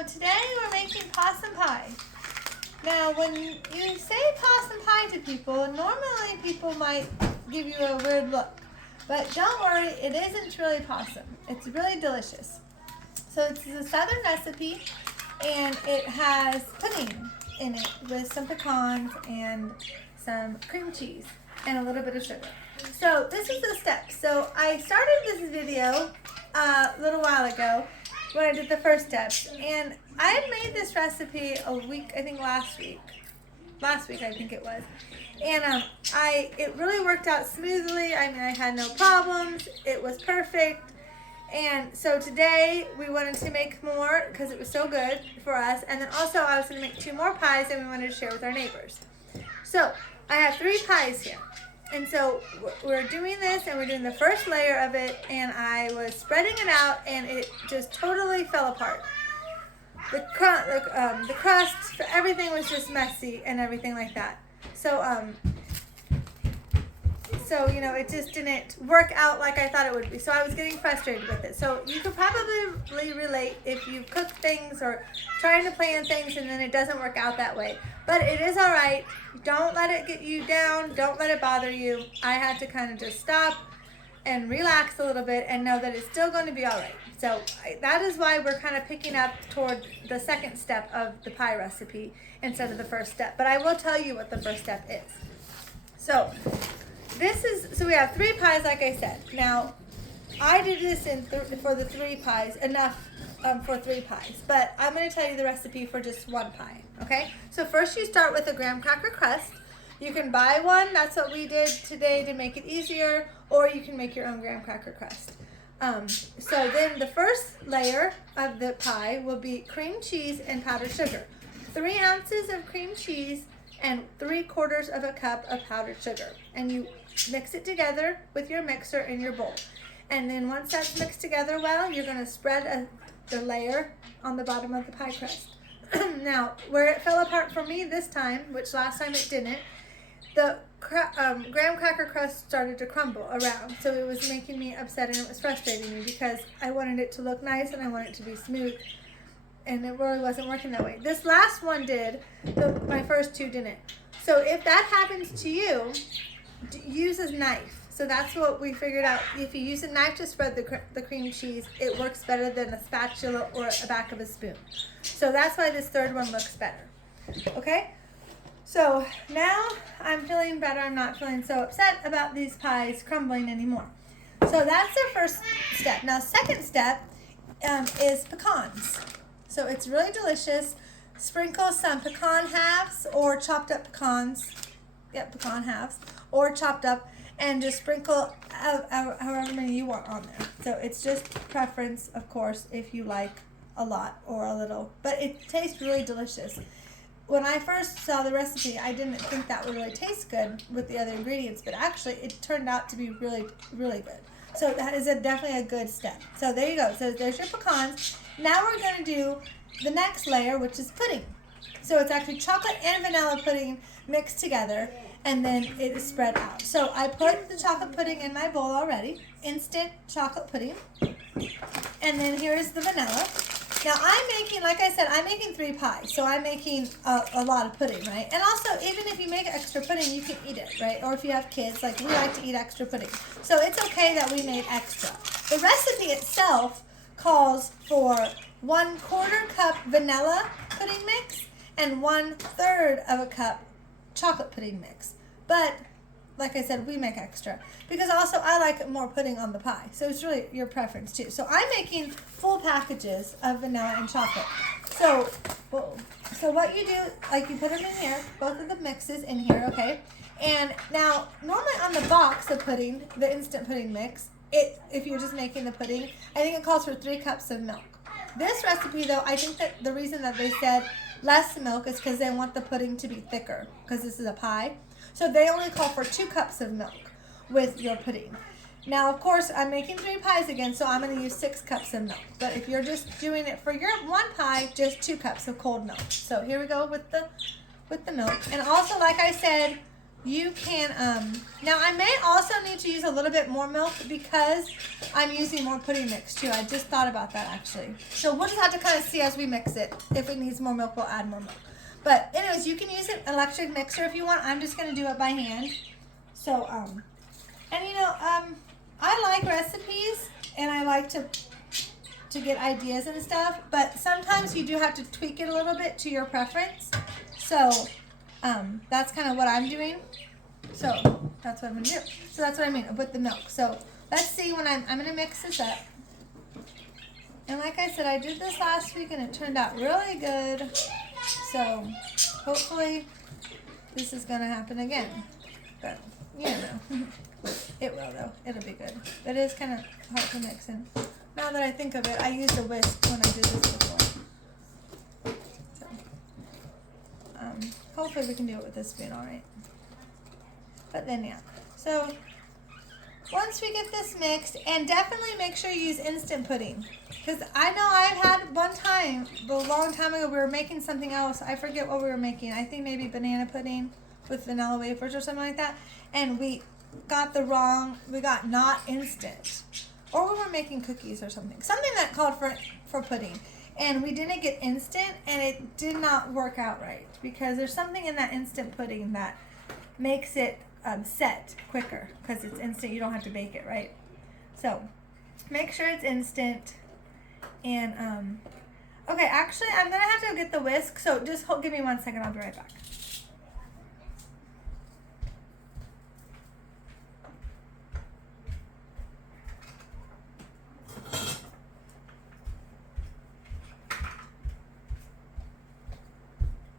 So today we're making possum pie. Now when you say possum pie to people, normally people might give you a weird look. But don't worry, it isn't really possum. It's really delicious. So it's a southern recipe and it has pudding in it with some pecans and some cream cheese and a little bit of sugar. So this is the steps. So I started this video a little while ago when I did the first steps, and I had made this recipe a week, I think last week I think it was, and it really worked out smoothly. I mean, I had no problems, it was perfect. And so today we wanted to make more because it was so good for us, and then also I was going to make 2 more pies and we wanted to share with our neighbors. So I have 3 pies here. And so we're doing this, and we're doing the first layer of it, and I was spreading it out, and it just totally fell apart. The crust, everything was just messy and everything like that. So you know, it just didn't work out like I thought it would be. So I was getting frustrated with it. So you could probably relate if you cook things or trying to plan things and then it doesn't work out that way. But it is all right. Don't let it get you down. Don't let it bother you. I had to kind of just stop and relax a little bit and know that it's still going to be all right. So that is why we're kind of picking up toward the second step of the pie recipe instead of the first step. But I will tell you what the first step is. So we have 3 pies, like I said. Now, I did this for the 3 pies, enough for 3 pies. But I'm going to tell you the recipe for just 1 pie, okay? So first you start with a graham cracker crust. You can buy one. That's what we did today to make it easier. Or you can make your own graham cracker crust. So then the first layer of the pie will be cream cheese and powdered sugar. 3 ounces of cream cheese and 3/4 of a cup of powdered sugar. And you mix it together with your mixer in your bowl. And then once that's mixed together well, you're going to spread the layer on the bottom of the pie crust. Now, where it fell apart for me this time, which last time it didn't, the graham cracker crust started to crumble around. So it was making me upset and it was frustrating me because I wanted it to look nice and I wanted it to be smooth. And it really wasn't working that way. This last one did, my first 2 didn't. So if that happens to you, use a knife. So that's what we figured out. If you use a knife to spread the cream cheese, it works better than a spatula or a back of a spoon. So that's why this 3rd one looks better. Okay? So now I'm feeling better. I'm not feeling so upset about these pies crumbling anymore. So that's the first step. Now, second step is pecans. So it's really delicious. Sprinkle some pecan halves or chopped up pecans. Yep, pecan halves or chopped up, and just sprinkle however many you want on there. So it's just preference, of course, if you like a lot or a little. But it tastes really delicious. When I first saw the recipe, I didn't think that would really taste good with the other ingredients, but actually it turned out to be really, really good. So that is definitely a good step. So there you go. So there's your pecans. Now we're going to do the next layer, which is pudding. So it's actually chocolate and vanilla pudding mixed together, and then it is spread out. So I put the chocolate pudding in my bowl already, instant chocolate pudding, and then here's the vanilla. Now I'm making, like I said, I'm making 3 pies, so I'm making a lot of pudding, right? And also, even if you make extra pudding, you can eat it, right? Or if you have kids, like we like to eat extra pudding. So it's okay that we made extra. The recipe itself calls for 1/4 cup vanilla pudding mix and 1/3 of a cup chocolate pudding mix. But like I said, we make extra because also I like more pudding on the pie. So it's really your preference too. So I'm making full packages of vanilla and chocolate. So what you do, like you put them in here, both of the mixes in here, okay? And now normally on the box of pudding, the instant pudding mix, if you're just making the pudding, I think it calls for 3 cups of milk. This recipe though, I think that the reason that they said less milk is because they want the pudding to be thicker because this is a pie. So they only call for 2 cups of milk with your pudding. Now, of course, I'm making 3 pies again, so I'm going to use 6 cups of milk. But if you're just doing it for your 1 pie, just 2 cups of cold milk. So here we go with the milk. And also, like I said, you can, now I may also need to use a little bit more milk because I'm using more pudding mix too. I just thought about that actually. So we'll just have to kind of see as we mix it. If it needs more milk, we'll add more milk. But anyways, you can use an electric mixer if you want. I'm just going to do it by hand. So, and you know, I like recipes and I like to get ideas and stuff, but sometimes you do have to tweak it a little bit to your preference. So, that's kind of what I'm doing. So that's what I'm gonna do. So that's what I mean with the milk. So let's see when I'm gonna mix this up. And like I said, I did this last week and it turned out really good. So hopefully this is gonna happen again. But you know, it will though. It'll be good. It is kind of hard to mix in. Now that I think of it, I used a whisk when I did this before. So hopefully we can do it with this spoon, all right. But then yeah, so once we get this mixed, and definitely make sure you use instant pudding, because I know I've had one time, a long time ago, we were making something else. I forget what we were making. I think maybe banana pudding with vanilla wafers or something like that, and we got not instant, or we were making cookies or something that called for pudding, and we didn't get instant, and it did not work out right because there's something in that instant pudding that makes it set quicker because it's instant. You don't have to bake it, right? So make sure it's instant. And okay, actually I'm gonna have to go get the whisk, so just give me 1 second. I'll be right back.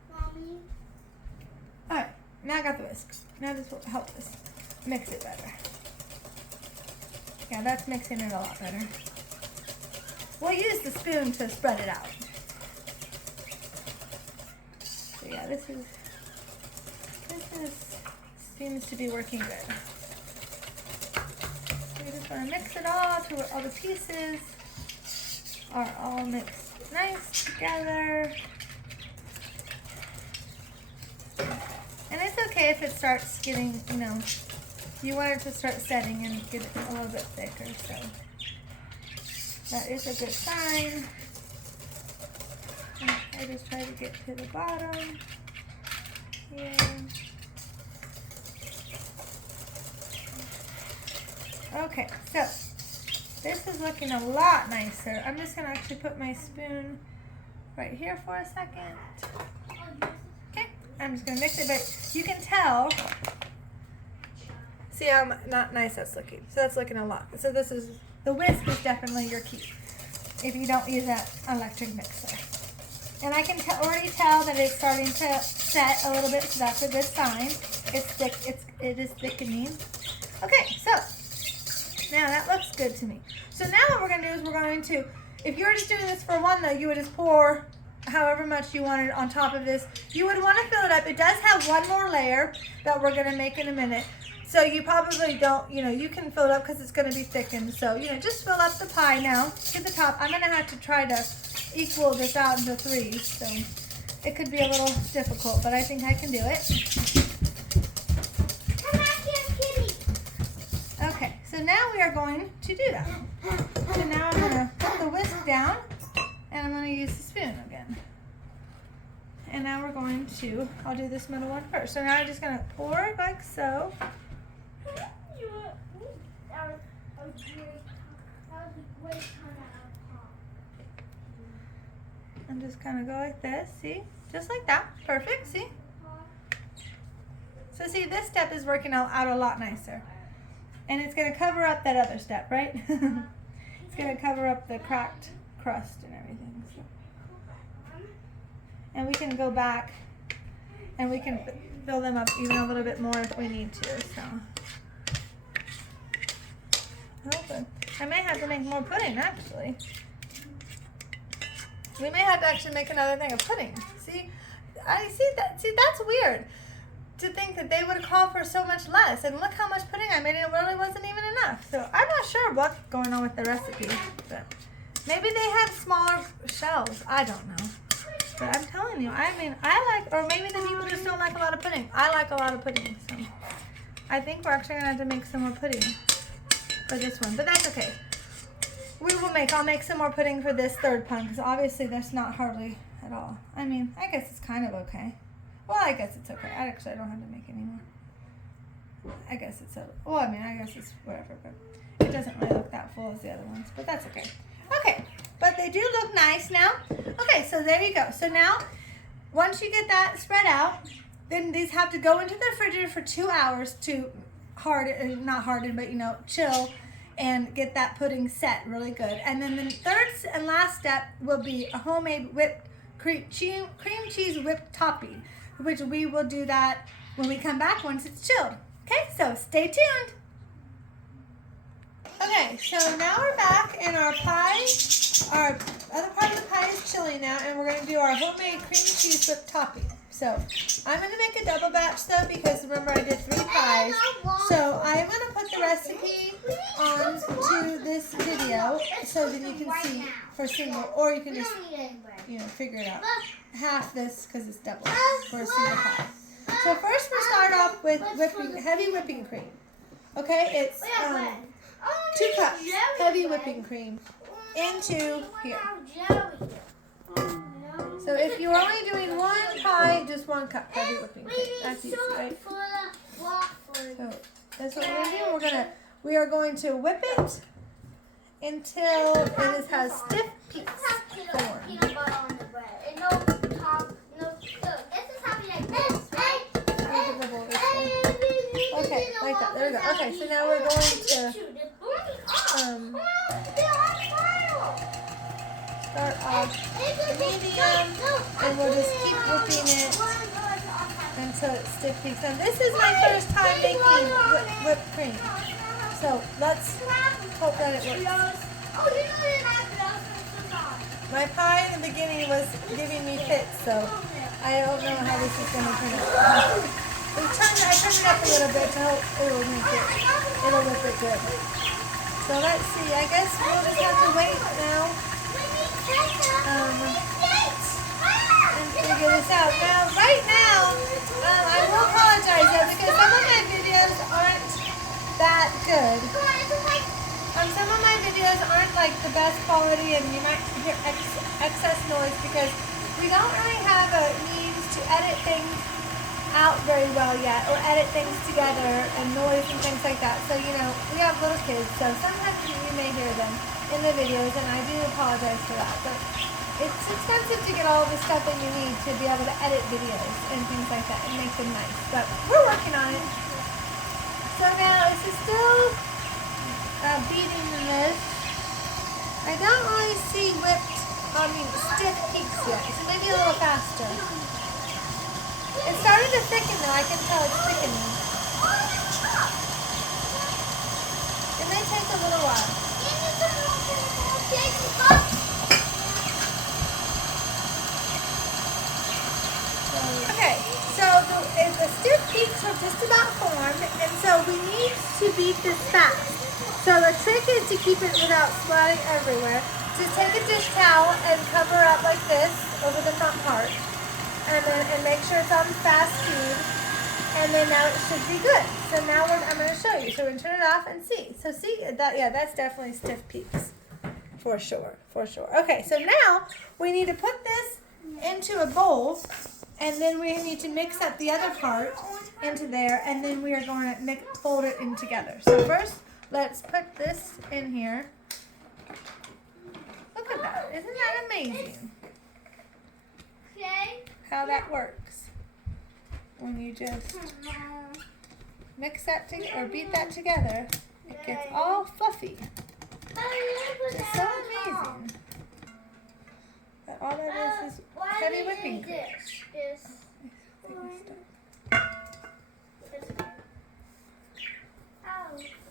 Mommy. All right, now I got the whisk. Now this will help us mix it better. Yeah, that's mixing it a lot better. We'll use the spoon to spread it out. So yeah, this seems to be working good. So we just want to mix it all to where all the pieces are all mixed nice together. And it's okay if it starts getting, you know, you want it to start setting and get a little bit thicker, so that is a good sign. I just try to get to the bottom here. Okay, so this is looking a lot nicer. I'm just gonna actually put my spoon right here for a second. Okay, I'm just gonna mix it, but you can tell. See how not nice that's looking. So that's looking a lot. So this is, the whisk is definitely your key if you don't use that electric mixer. And I can already tell that it's starting to set a little bit, so that's a good sign. It's thick. It is thickening. Okay, so now that looks good to me. So now what we're gonna do is we're going to, if you were just doing this for one though, you would just pour however much you wanted on top of this. You would want to fill it up. It does have one more layer that we're gonna make in a minute. So you probably don't, you know, you can fill it up because it's going to be thickened. So, you know, just fill up the pie now to the top. I'm going to have to try to equal this out into threes. So it could be a little difficult, but I think I can do it. Come back here, kitty. Okay, so now we are going to do that. So now I'm going to put the whisk down and I'm going to use the spoon again. And now we're going to, I'll do this middle one first. So now I'm just going to pour it like so. And just kind of go like this, see? Just like that, perfect, see? So see, this step is working out a lot nicer. And it's gonna cover up that other step, right? It's gonna cover up the cracked crust and everything. So. And we can go back and we can fill them up even a little bit more if we need to, so. Okay. I may have to make more pudding, actually. We may have to actually make another thing of pudding. See, I see that. See, that's weird to think that they would call for so much less. And look how much pudding I made, and it really wasn't even enough. So I'm not sure what's going on with the recipe, but maybe they had smaller shells. I don't know. But I'm telling you, I mean, I like, or maybe the people just don't like a lot of pudding. I like a lot of pudding, so I think we're actually gonna have to make some more pudding for this one, but that's okay. I'll make some more pudding for this third pun, because obviously that's not hardly at all. I mean, I guess it's kind of okay. Well, I guess it's okay. I don't have to make any more. I guess it's I guess it's whatever, but it doesn't really look that full as the other ones, but that's okay. Okay, but they do look nice now. Okay, so there you go. So now, once you get that spread out, then these have to go into the refrigerator for 2 hours to not harden, but chill and get that pudding set really good. And then the third and last step will be a homemade whipped cream cheese whipped topping, which we will do that when we come back once it's chilled. Okay, so stay tuned. Okay, so now we're back and our other part of the pie is chilling now, and we're going to do our homemade cream cheese whipped topping. So I'm going to make a double batch though, because remember I did 3 pies. So I'm going to put the recipe onto this video so that you can see for single, or you can just figure it out. Half this because it's double for a single pie. So first we'll start off with heavy whipping cream. Okay, it's 2 cups heavy whipping cream into here. So if you're only doing 1 pie, just 1 cup heavy whipping cream. That's easy, right? So that's what we're going to do. We are going to whip it until it has stiff peaks formed. Okay, like that. There we go. Okay, so now we're going to start off medium, and we'll just keep whipping it until it stiff peaks. Now this is my first time making whipped cream, so let's hope that it works. My pie in the beginning was giving me fits, so I don't know how this is going to turn out. I turned it up a little bit to hope it'll whip it good. So let's see, I guess we'll just have to wait now and figure this out. Now, right now, I will apologize though, because some of my videos aren't that good. Some of my videos aren't like the best quality, and you might hear excess noise because we don't really have a means to edit things out very well yet, or edit things together and noise and things like that. So we have little kids, so sometimes you may hear them in the videos, and I do apologize for that. But it's expensive to get all the stuff that you need to be able to edit videos and things like that and make them nice. But we're working on it. So now this is still beating this. I don't really see stiff peaks yet, so maybe a little faster. It started to thicken though, I can tell it's thickening. It may take a little while. Okay, so the stiff peaks are just about formed, and so we need to beat this fast. So the trick is to keep it without splatting everywhere. Just take a dish towel and cover up like this over the front part. And make sure it's on fast speed, and then now it should be good. So now I'm going to show you. So we're going to turn it off and see. So see that? Yeah, that's definitely stiff peaks, for sure. Okay, so now we need to put this into a bowl, and then we need to mix up the other part into there, and then we are going to fold it in together. So first, let's put this in here. Look at that! Isn't that amazing? How that works when you just mix that together or beat that together, it gets all fluffy. It's so amazing. But all that is heavy whipping cream.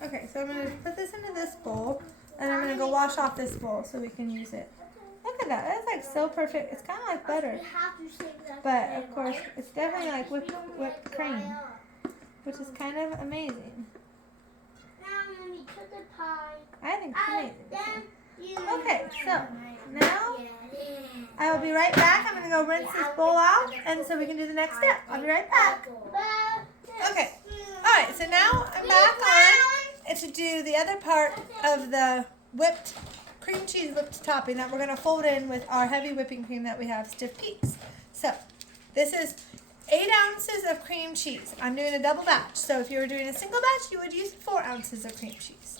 Okay, so I'm going to put this into this bowl, and I'm going to go wash off this bowl so we can use it. Look at that. That's like so perfect. It's kind of like butter. But, of course, it's definitely like whipped cream, which is kind of amazing. I think it's amazing. Okay, so now I will be right back. I'm going to go rinse this bowl out, and so we can do the next step. I'll be right back. Okay. All right, so now I'm back on to do the other part of the whipped cream cheese whipped topping that we're going to fold in with our heavy whipping cream that we have, stiff peaks. So this is 8 ounces of cream cheese. I'm doing a double batch. So if you were doing a single batch, you would use 4 ounces of cream cheese.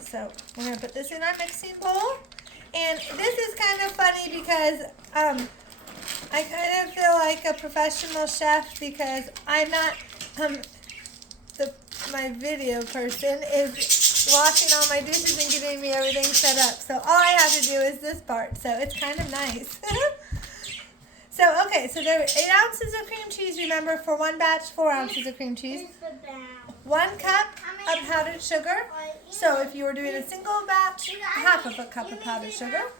So we're going to put this in our mixing bowl. And this is kind of funny because I kind of feel like a professional chef because I'm not, my video person is washing all my dishes and getting me everything set up. So all I have to do is this part. So it's kind of nice. So, okay, so there are 8 ounces of cream cheese, remember, for one batch, 4 ounces of cream cheese. 1 cup of powdered sugar. So if you were doing a single batch, half of a cup of powdered sugar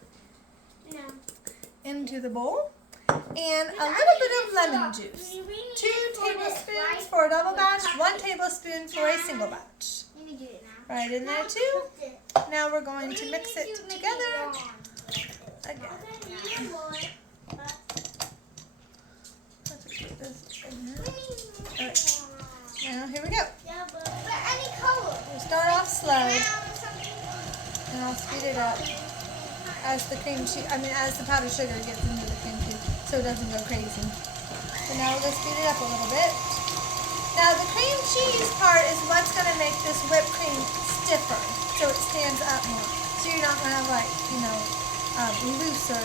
into the bowl. And a little bit of lemon juice. 2 tablespoons for a double batch, 1 tablespoon for a single batch. Right in there too. Now we're going to mix it together again. Alright, now here we go. We'll start off slow, and I'll speed it up as the as the powdered sugar gets into the cream cheese, so it doesn't go crazy. So now we're going to speed it up a little bit. Now the cream cheese part is what's going to make this whipped cream stiffer, so it stands up more. So you're not going to have looser,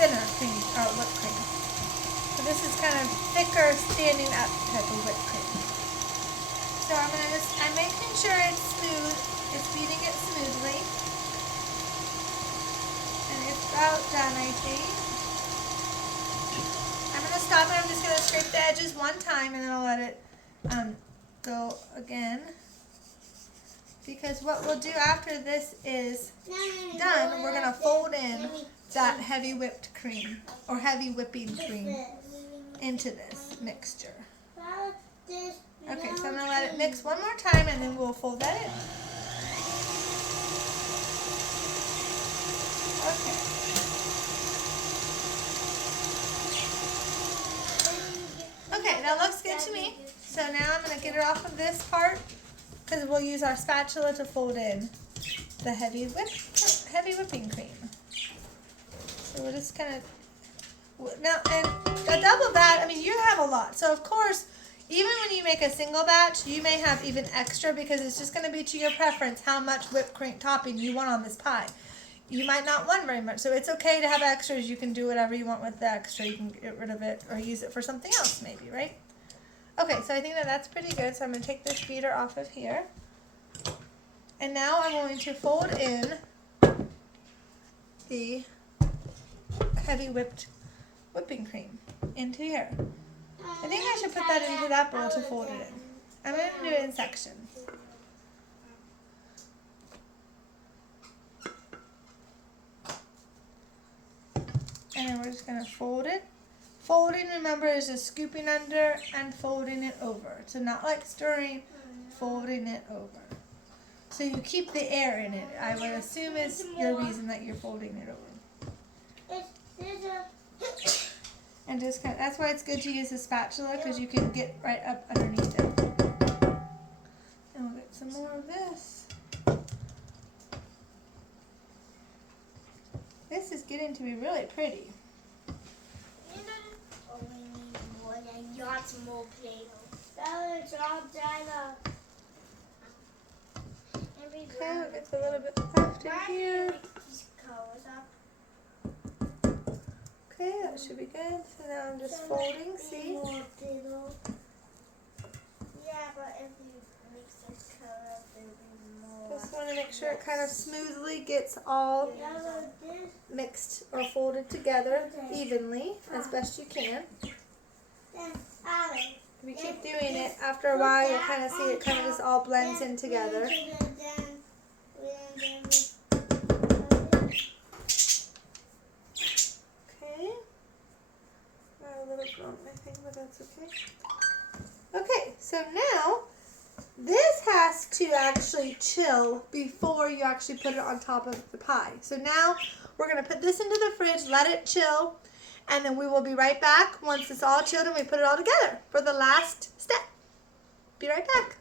thinner cream or whipped cream. So this is kind of thicker, standing up type of whipped cream. So I'm making sure it's smooth. It's beating it smoothly. And it's about done, I think. I'm going to stop it. I'm just going to scrape the edges one time and then I'll let it go again. Because what we'll do after this is done, we're going to fold in that heavy whipped cream or heavy whipping cream into this mixture. Okay, so I'm going to let it mix one more time and then we'll fold that in. Okay. Okay, that looks good to me. So now I'm going to get it off of this part because we'll use our spatula to fold in the heavy whipping cream. So we'll just kind of, now, and a double batch, you have a lot. So of course, even when you make a single batch, you may have even extra because it's just going to be to your preference how much whipped cream topping you want on this pie. You might not want very much, so it's okay to have extras. You can do whatever you want with the extra. You can get rid of it or use it for something else maybe, right? Okay, so I think that's pretty good. So I'm going to take this beater off of here. And now I'm going to fold in the heavy whipping cream into here. I think I should put that into that bowl to fold it in. I'm going to do it in sections. And then we're just going to fold it. Folding, remember, is just scooping under and folding it over. So not like stirring, folding it over. So you keep the air in it. I would assume is your reason that you're folding it over. And just that's why it's good to use a spatula because you can get right up underneath it. And we'll get some more of this. This is getting to be really pretty. More Play-Doh. Okay, we'll get a little bit left in here. Okay, that should be good. So now I'm just folding, see? Yeah, but if you mix the color, there'll be more. Just want to make sure it kind of smoothly gets all mixed or folded together evenly as best you can. If you keep doing it, after a while you'll kind of see it kind of just all blends in together. Okay. Got a little bump, I think, but that's okay. Okay, so now this has to actually chill before you actually put it on top of the pie. So now we're going to put this into the fridge, let it chill, and then we will be right back once it's all chilled and we put it all together for the last step. Be right back.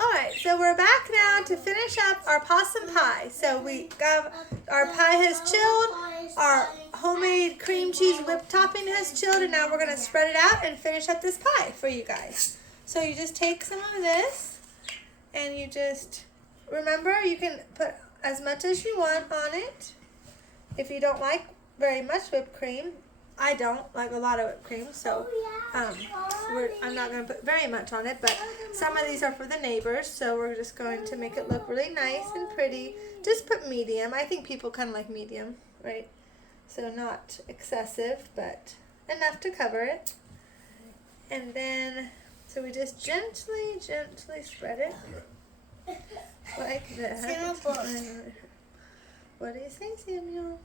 Alright, so we're back now to finish up our possum pie. So we got, our pie has chilled, our homemade cream cheese whipped topping has chilled, and now we're going to spread it out and finish up this pie for you guys. So you just take some of this, and you just, remember you can put as much as you want on it. If you don't like very much whipped cream, I don't like a lot of whipped cream, so I'm not going to put very much on it, but some of these are for the neighbors, so we're just going to make it look really nice and pretty. Just put medium. I think people kind of like medium, right? So not excessive, but enough to cover it. And then, so we just gently spread it like that. What do you say, Samuel?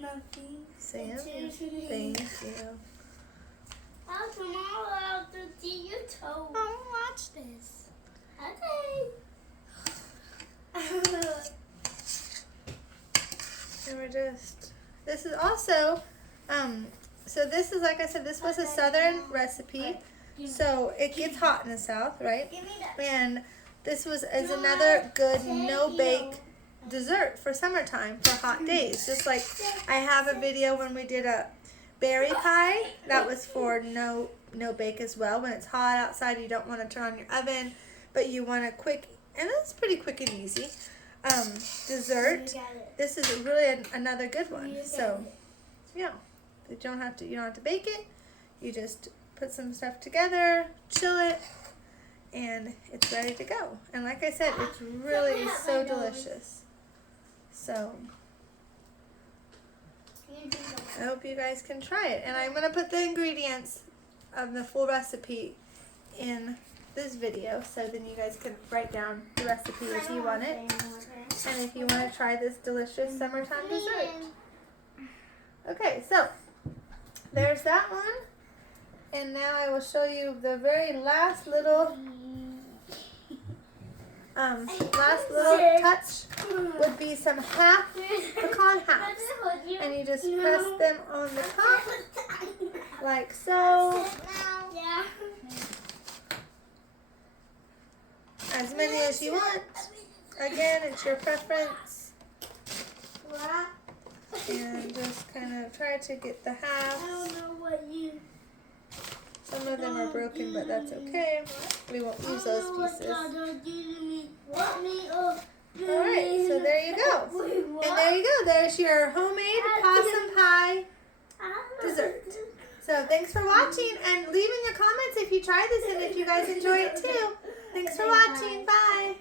Nothing. Sam, thank you. Tomorrow I'll see you too. I want to watch this. Okay. And we're just, this is also, so this is, like I said, this was a southern recipe, so it gets hot in the south, right? And this is another good no-bake dessert for summertime, for hot days. Just like I have a video when we did a berry pie, that was for no bake as well. When it's hot outside, you don't want to turn on your oven, but you want a quick, and it's pretty quick and easy, dessert. This is really another good one. So yeah, you don't have to bake it. You just put some stuff together, chill it, and it's ready to go. And like I said, it's really so delicious. So I hope you guys can try it. And I'm going to put the ingredients of the full recipe in this video, so then you guys can write down the recipe if you want it. And if you want to try this delicious summertime dessert. Okay, so there's that one. And now I will show you the very last little touch would be some pecan halves, and you just press them on the top like so. As many as you want. Again, it's your preference. And just kind of try to get the halves. Some of them are broken, but that's okay. We won't use those pieces. Alright, so there you go. And there you go. There's your homemade possum pie dessert. So thanks for watching, and leave in your comments if you try this and if you guys enjoy it too. Thanks for watching. Bye.